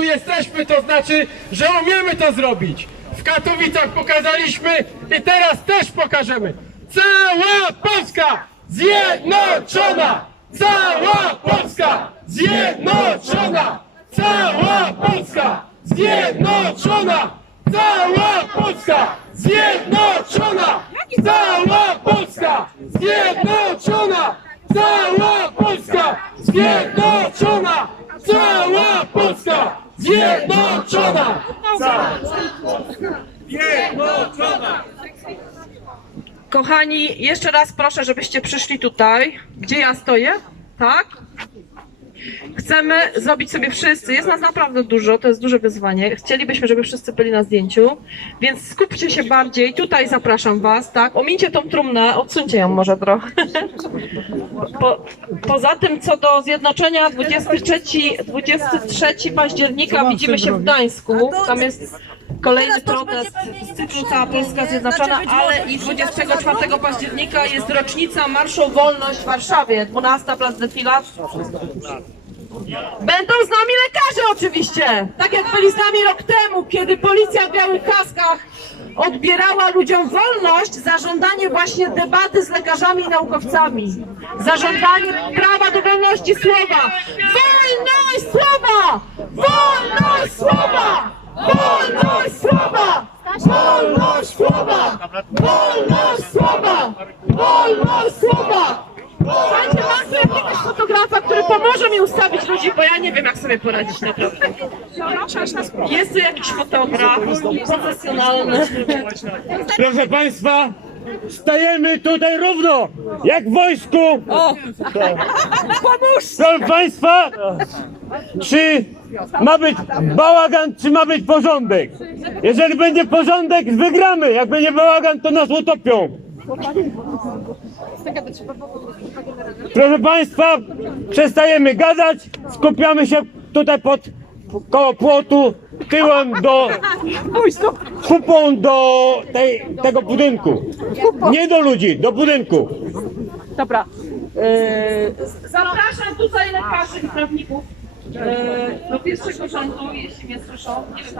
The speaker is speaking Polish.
Tu jesteśmy, to znaczy, że umiemy to zrobić. W Katowicach pokazaliśmy i teraz też pokażemy. Cała Polska zjednoczona! Cała Polska zjednoczona! Cała Polska zjednoczona! Cała Polska zjednoczona! Cała Polska zjednoczona! Cała Polska zjednoczona! Cała Polska zjednoczona! Kochani, jeszcze raz proszę, żebyście przyszli tutaj, gdzie ja stoję, tak? Chcemy zrobić sobie wszyscy, jest nas naprawdę dużo, to jest duże wyzwanie. Chcielibyśmy, żeby wszyscy byli na zdjęciu, więc skupcie się bardziej. Tutaj zapraszam Was, tak? Omincie tą trumnę, odsuńcie ją może trochę. Po, poza tym, co do zjednoczenia, 23, 23 października widzimy się w Gdańsku. Tam jest kolejny protest z cyklu Cała Polska Zjednoczona, ale i 24 października jest rocznica Marszu Wolność w Warszawie, 12 plac defilat. Będą z nami lekarze oczywiście, tak jak byli z nami rok temu, kiedy policja w białych kaskach odbierała ludziom wolność za żądanie właśnie debaty z lekarzami i naukowcami. Za żądanie prawa do wolności słowa. Wolność słowa! Wolność słowa! Wolność słowa! Wolność słowa! Wolność słowa! Wolność słowa! Słuchajcie, mam tu jakiegoś fotografa, który pomoże mi ustawić ludzi, bo ja nie wiem, jak sobie poradzić naprawdę. Jest tu jakiś fotograf profesjonalny. Proszę Państwa, stajemy tutaj równo, jak w wojsku. Proszę Państwa, czy ma być bałagan, czy ma być porządek? Jeżeli będzie porządek, wygramy. Jak będzie bałagan, to nas utopią. Proszę Państwa, przestajemy gadać, skupiamy się tutaj pod koło płotu, tyłem do kupą do tej, tego budynku. Nie do ludzi, do budynku. Dobra. E, zapraszam tutaj lekarzy i prawników e, do pierwszego rzędu, jeśli mnie słyszą. Nie wiem,